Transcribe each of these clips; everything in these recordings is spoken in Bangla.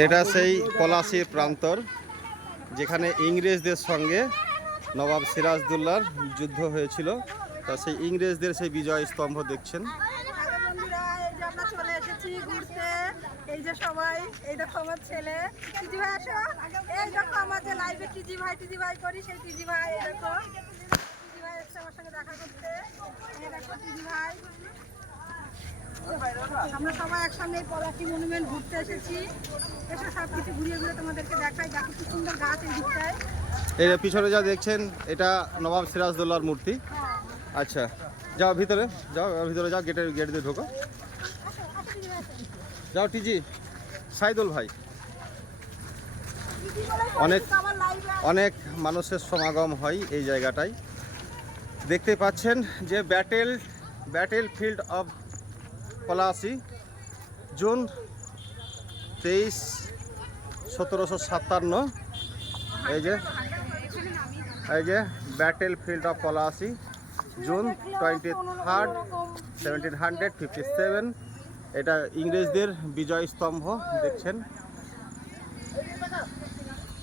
এটা সেই পলাশীর প্রান্তর, যেখানে ইংরেজদের সঙ্গে নবাব সিরাজদৌল্লার যুদ্ধ হয়েছিল। তা সেই ইংরেজদের সেই বিজয় স্তম্ভ দেখছেন। আমরা চলে এসেছি ঘুরতে। এই যে সবাই, এই দেখো আমার ছেলে টিজি ভাই, আসো। এই দেখো আমার যে লাইভে টিজি ভাই করি, সেই টিজি ভাই। এই দেখো টিজি ভাই এসে আমার সঙ্গে দেখা করতে। এই দেখো টিজি ভাই। আমরা সবাই একসঙ্গে এই পলাশী মনুমেন্ট ঘুরতে এসেছি। এসে সব কিছু ঘুরিয়ে ঘুরে তোমাদেরকে দেখাই। দেখো কি সুন্দর গাছ এই দিকটায়। এই পিছনে যা দেখছেন এটা নবাব সিরাজদৌল্লার মূর্তি। আচ্ছা, যাও ভিতরে, যাও, গেট দিয়ে ঢোকো। যাও টিজি, সাইদুল ভাই। অনেক মানুষের সমাগম হয় এই জায়গাটায়। দেখতে পাচ্ছেন যে battle field of Palashi, June 23, 1757। এই যে battle field of Palashi, June 23, 1757। এটা ইংরেজদের বিজয় স্তম্ভ দেখছেন।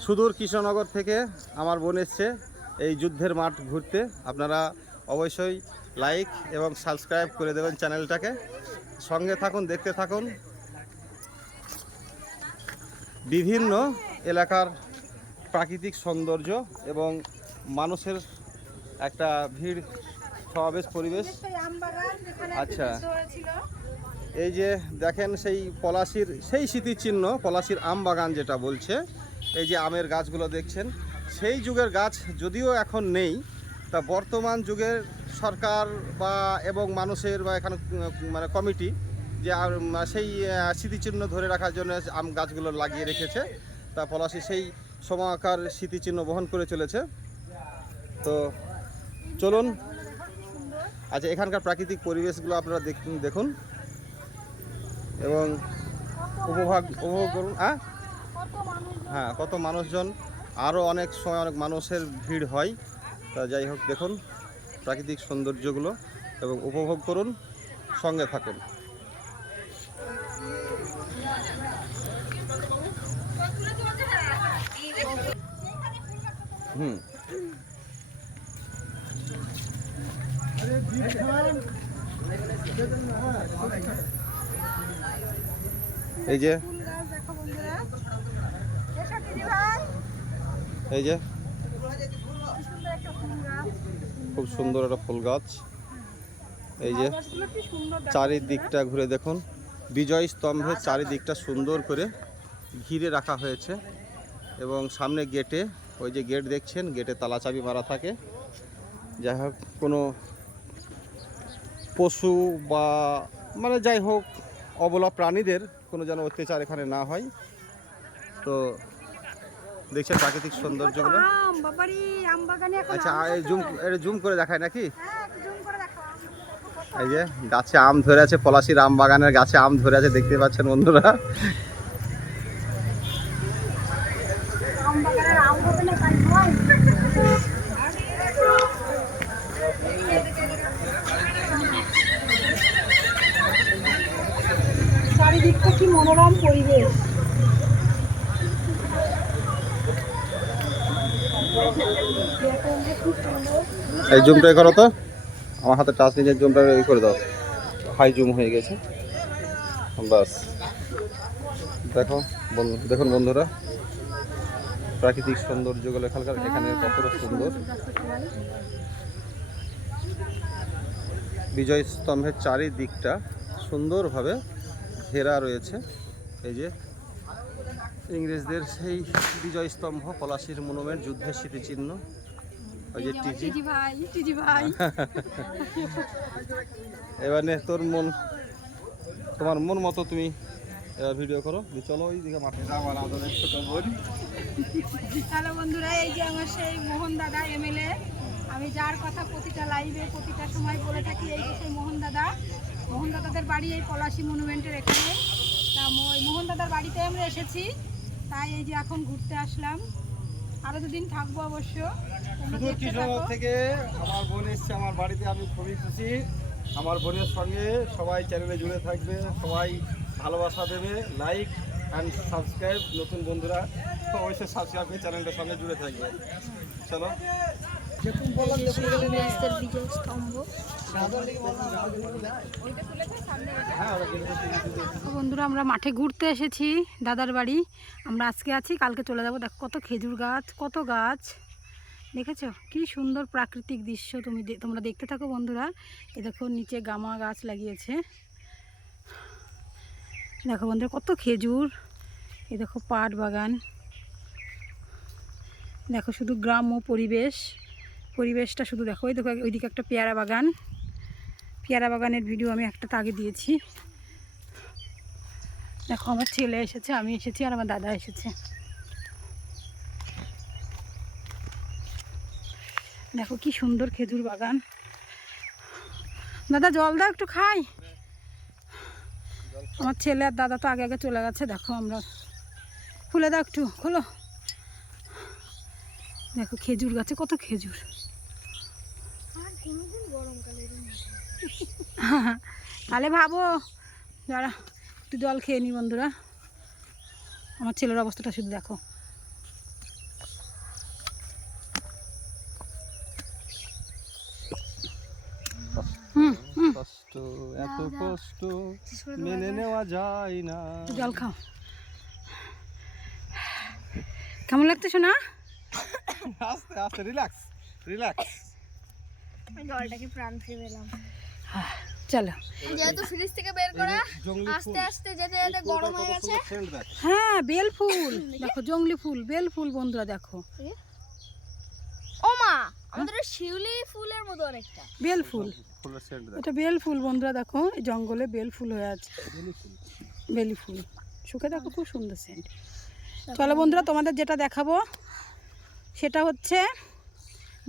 সুদূর কৃষ্ণনগর থেকে আমার বোন এসছে এই যুদ্ধের মাঠ ঘুরতে। আপনারা অবশ্যই লাইক এবং সাবস্ক্রাইব করে দেবেন চ্যানেলটাকে। সঙ্গে থাকুন, দেখতে থাকুন। বিভিন্ন এলাকার প্রাকৃতিক সৌন্দর্য এবং মানুষের একটা ভিড় সমাবেশ পরিবেশ। আচ্ছা, এই যে দেখেন সেই পলাশীর সেই স্মৃতিচিহ্ন, পলাশীর আম বাগান যেটা বলছে। এই যে আমের গাছগুলো দেখছেন, সেই যুগের গাছ যদিও এখন নেই, তা বর্তমান যুগের সরকার বা এবং মানুষের বা এখানে মানে কমিটি যে সেই স্মৃতিচিহ্ন ধরে রাখার জন্য আম গাছগুলো লাগিয়ে রেখেছে। তা পলাশী সেই সময়কার স্মৃতিচিহ্ন বহন করে চলেছে। তো চলুন, আচ্ছা এখানকার প্রাকৃতিক পরিবেশগুলো আপনারা দেখুন এবং উপভোগ করুন। হ্যাঁ, কত মানুষজন, আরও অনেক সময় অনেক মানুষের ভিড় হয়। তা যাই হোক, দেখুন প্রাকৃতিক সৌন্দর্যগুলো এবং উপভোগ করুন, সঙ্গে থাকুন। এই যে খুব সুন্দর একটা ফুল গাছ। এই যে চারিদিকটা ঘুরে দেখুন, বিজয় স্তম্ভের চারিদিকটা সুন্দর করে ঘিরে রাখা হয়েছে এবং সামনে গেটে, ওই যে গেট দেখছেন, গেটে তালা চাবি মারা থাকে। যাই হোক, কোনো পশু বা মানে যাই হোক অবলা প্রাণীদের কোনো যেন অত্যাচার এখানে না হয়। তো দেখছেন প্রাকৃতিক সৌন্দর্যগুলো। আচ্ছা, জুম করে দেখায় নাকি? এই যে গাছে আম ধরে আছে, পলাশীর আম বাগানের গাছে আম ধরে আছে, দেখতে পাচ্ছেন বন্ধুরা। চারিদিকটা কি মনোরম পরিবেশ। এই জুমটা করো তো, আমার হাতে টাচ নিজের জুমটা করে দাও, হাই জুম হয়ে গেছে। বাস, দেখুন বন্ধুরা প্রাকৃতিক সৌন্দর্যগুলো এখানে কতটা সুন্দর। বিজয় স্তম্ভের চারিদিকটা সুন্দরভাবে ঘেরা রয়েছে। এই যে ইংরেজদের সেই বিজয় স্তম্ভ, পলাশীর মনুমেন্ট, যুদ্ধের স্মৃতিচিহ্ন। ওই যে টিজি ভাই। এবারে তোমার মন মতো তুমি ভিডিও করো। চলো ওই দিকে মাঠে যাওয়ার আদরের ছোট বোন। হ্যালো বন্ধুরা, এই যে আমার সেই মোহন দাদা এমএলএ। আমি যার কথা প্রতিটা লাইভে প্রতিটা সময় বলে থাকি, এই যে সেই মোহন দাদাদের বাড়ি এই পলাশী মনুমেন্টের এখানে। তা মোহন দাদার বাড়িতে আমরা এসেছি, তাই এই যে এখন ঘুরতে আসলাম। আরো দুদিন থাকবো অবশ্য। কৃষ্ণনগর থেকে আমার বোন এসছে আমার বাড়িতে, আমি খুবই খুশি। আমার বোনের সঙ্গে সবাই চ্যানেলে জুড়ে থাকবে, সবাই ভালোবাসা দেবে, লাইক অ্যান্ড সাবস্ক্রাইব। নতুন বন্ধুরা তো অবশ্যই সাবস্ক্রাইব করে চ্যানেলটার সঙ্গে জুড়ে থাকবে। চলো বিজয় স্তম্ভ। বন্ধুরা আমরা মাঠে ঘুরতে এসেছি দাদার বাড়ি। আমরা আজকে আছি, কালকে চলে যাব। দেখো কত খেজুর গাছ, কত গাছ দেখেছো, কি সুন্দর প্রাকৃতিক দৃশ্য। তোমরা দেখতে থাকো বন্ধুরা। এ দেখো নিচে গামা গাছ লাগিয়েছে, দেখো বন্ধুরা কত খেজুর। এ দেখো পাট বাগান, দেখো শুধু গ্রাম্য পরিবেশটা শুধু দেখো। ওই দেখো ওইদিকে একটা পেয়ারা বাগান, পেয়ারা বাগানের ভিডিও আমি একটা আগে দিয়েছি। দেখো আমার ছেলে এসেছে, আমি এসেছি, আর আমার দাদা এসেছে। দেখো কি সুন্দর খেজুর বাগান। দাদা জল দাও একটু খাই। আমার ছেলে আর দাদা তো আগে আগে চলে গেছে। দেখো আমরা, খুলে দাও একটু, খোলো। দেখো খেজুর গাছে কত খেজুর। তাহলে ভাবো যারা, একটু জল খেয়ে নি বন্ধুরা। আমার ছেলের অবস্থাটা শুধু দেখো। কষ্ট, এত কষ্ট মেনে নেওয়া যায় না। জল খাও। কেমন লাগছে শোনা? আস্তে আস্তে, রিল্যাক্স রিল্যাক্স। জলটাকে প্রাণ ফিরে পেলাম। চলো, যেহেতু ফ্রিজ থেকে বের করা, আস্তে আস্তে যেতে যেতে গরম হয়ে গেছে। হ্যাঁ বেল ফুল দেখো, জংলি ফুল, বেল ফুল বন্ধুরা দেখো। ও মা, আমাদের শিউলি ফুলের মতো অনেকটা। বেল ফুল, ফুলের সেন্ট দেখো। এটা বেল ফুল বন্ধুরা দেখো। এই জঙ্গলে বেল ফুল হয়ে আছে, বেলি ফুল শুকে দেখো, খুব সুন্দর সেন্ট। চলো বন্ধুরা, তোমাদের যেটা দেখাবো সেটা হচ্ছে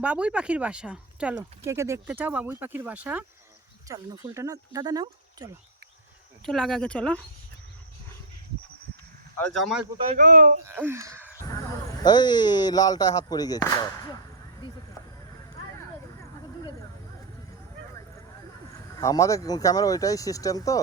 বাবুই পাখির বাসা। চলো, কে কে দেখতে চাও বাবুই পাখির বাসা? চলো না, ফুলটা না দাদা নাও, চলো চলো আগে আগে চলো। আরে জামাই কোথায় গো? এই লালটায় হাত পড়ে গেছে। আমাদের ক্যামেরা ওইটাই সিস্টেম তো।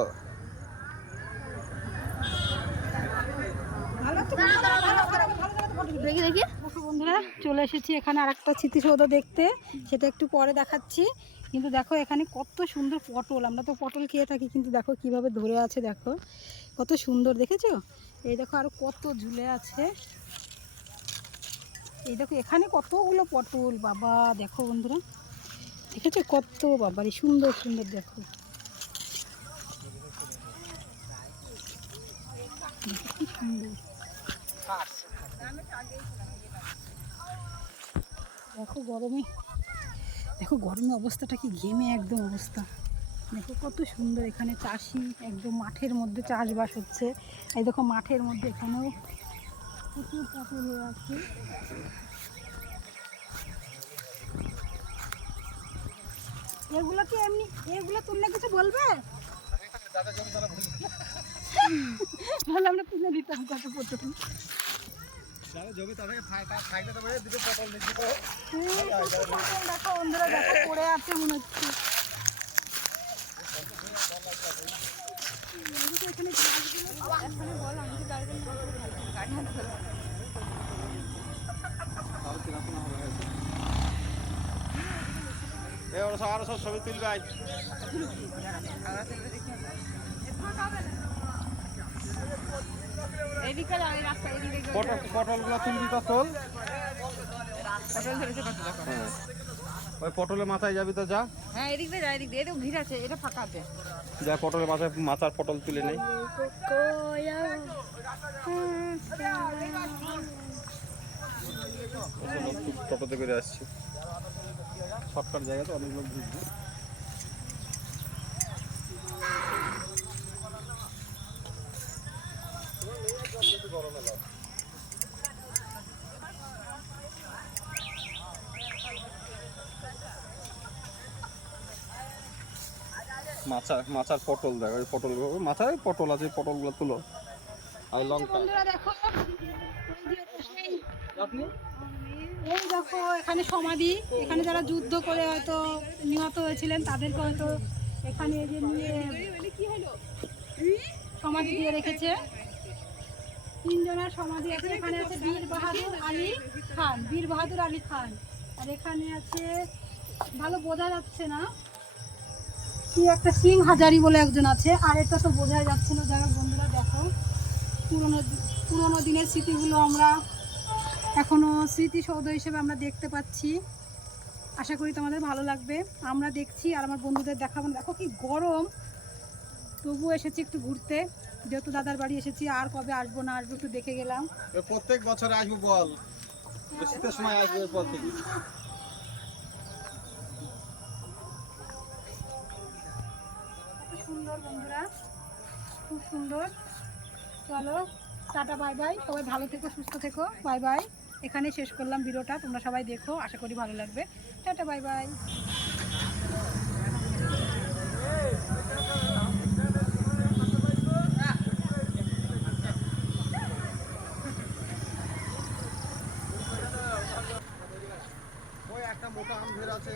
দেখি দেখি বন্ধুরা চলে এসেছি এখানে আরেকটা স্মৃতিসৌধ দেখতে, সেটা একটু পরে দেখাচ্ছি। কিন্তু দেখো এখানে কত সুন্দর পটল, আমরা তো পটল খেয়ে থাকি, কিন্তু দেখো কিভাবে ধরে আছে, দেখো কত সুন্দর, দেখেছো? এই দেখো আরো কত ঝুলে আছে। এই দেখো এখানে কতগুলো পটল, বাবা দেখো বন্ধুরা, দেখেছো কত, বাবারে সুন্দর সুন্দর দেখো। কি সুন্দর দেখো। দেখো গরমে অবস্থাটা কি, ঘেমে একদম অবস্থা। দেখো কত সুন্দর, এখানে চাষি একদম মাঠের মধ্যে চাষবাস হচ্ছে। এই দেখো মাঠের মধ্যে এখানেও প্রচুর পটল হয়ে আছে। এগুলো কি এমনি, এগুলো তুললে কিছু বলবে? তাহলে আমরা তুলে দিতাম কত পটল। দেখো বন্ধুরা, দেখো পড়ে আছে মনে হচ্ছে। আরো সব ছবি তুলবে। পটলগুলো তুলবি তো, তোল। ওই পটলের মাথায় যাবি তো, যা। হ্যাঁ এদিক দিয়ে যা, এদিক দিয়ে, এটা ভিড় আছে, এটা ফাঁকা আছে। যা পটলের মাথায়, মাথার পটল তুলে নেই। টোটোতে করে আসছি, শর্টকাট জায়গা তো, অনেক লোক ভিড়। মাচার পটল দেখো, ওই পটলগুলো মাথায় পটল আছে, পটলগুলো তুলো। আর লঙ্কা দেখো, এই দেখো এখানে সমাধি, এখানে যারা যুদ্ধ করে হয়তো নিহত হয়েছিলেন তাদেরকে হয়তো এখানে যে নিয়ে সমাধি দিয়ে রেখেছে। ওনার সমাধি আছে। এখানে আছে বীর বাহাদুর আলী খান, বীর বাহাদুর আলী খান। আর এখানে আছে, ভালো বোঝা যাচ্ছে না, কি একটা সিং হাজারি বলে একজন আছে। আর এটা তো বোঝা যাচ্ছে না। যারা বন্ধুরা দেখো, পুরোনো দিনের স্মৃতিগুলো আমরা এখনো স্মৃতিসৌধ হিসেবে আমরা দেখতে পাচ্ছি। আশা করি তোমাদের ভালো লাগবে। আমরা দেখছি আর আমার বন্ধুদের দেখাবো। দেখো কি গরম, তবুও এসেছি একটু ঘুরতে, যেহেতু দাদার বাড়ি এসেছি। আর কবে আসবো না আসবো একটু দেখে গেলাম। প্রত্যেক বছর আসবো, বল শীতের সময় আসবে এরপর থেকে। সুন্দর বন্ধুরা, খুব সুন্দর। চলো টাটা, বাই বাই, সবাই ভালো থেকো, সুস্থ থেকো, বাই বাই। এখানে শেষ করলাম ভিডিওটা। তোমরা সবাই দেখো, আশা করি ভালো লাগবে। Tata, bye bye. ওই একটা মোটা আম ধরে আছে।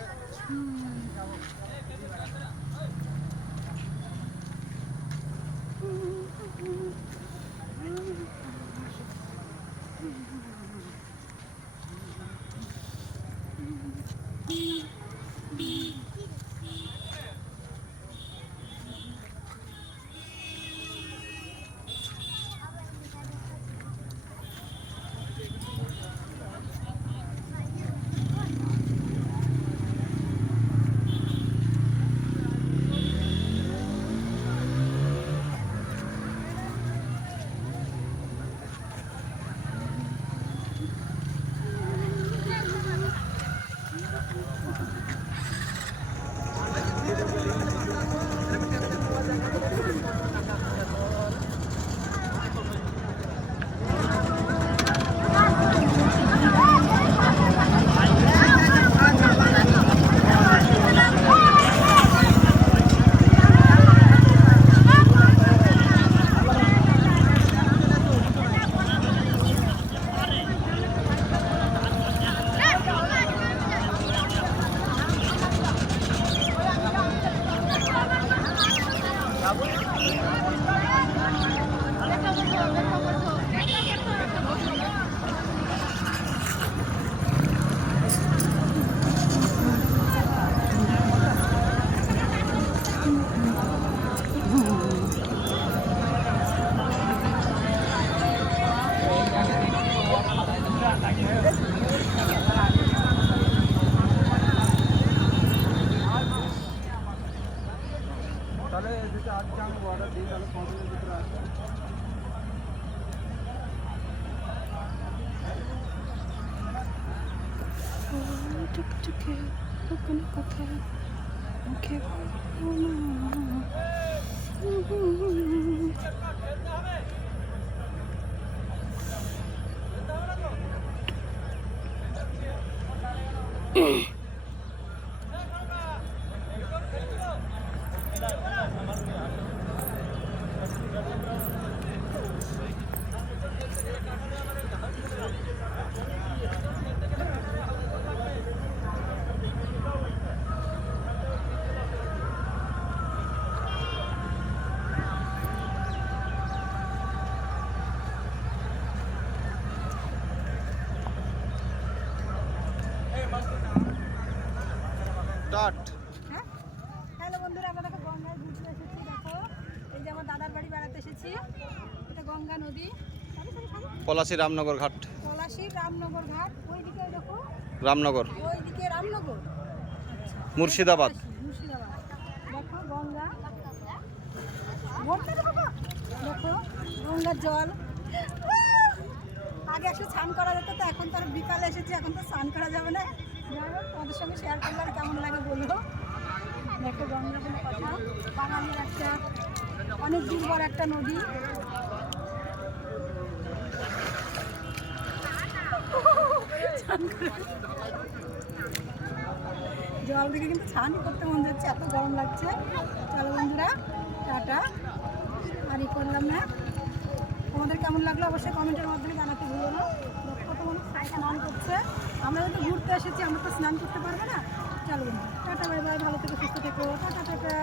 তাহলে যেটা আজকে আমি অর্ডার দিই তাহলে কতদিনের ভিতরে আসবে? কথা মুখে টাট। হ্যাঁ, হ্যালো বন্ধুরা, আমরা দেখো গঙ্গায় ঘুরতে এসেছি। দেখো এই যে আমার দাদার বাড়ি বেড়াতে এসেছি। এটা গঙ্গা নদী, পলাশী রামনগর ঘাট। পলাশী রামনগর ঘাট। ওইদিকে দেখো রামনগর, ওইদিকে রামনগর, মুর্শিদাবাদ। মুর্শিদাবাদ। দেখো গঙ্গা, ভর্তি দেখো, দেখো গঙ্গার জল। আগে একটু স্নান করা যেত, তো এখন তো আর বিকালে এসেছি, এখন তো স্নান করা যাবে না। যাই হোক, তোমাদের সঙ্গে শেয়ার করলাম, কেমন লাগে বলবো। দেখো গঙ্গা বলে কথা, বাঙালির একটা অনেক দুর্বল একটা নদী। জল দিকে কিন্তু স্নান করতে মন যাচ্ছে, এত গরম লাগছে। চলো বন্ধুরা, টাটা। আর ই করলাম না, তোমাদের কেমন লাগলো অবশ্যই কমেন্টের মাধ্যমে জানাতে ভুলো না। কত মানুষ স্নান করছে, আমরা যদি ঘুরতে এসেছি, আমরা তো স্নান করতে পারবো না। চলো বন্ধু, টাটা, বাই বাই, ভালো থেকো, সুস্থ থেকো, টাটা টাটা।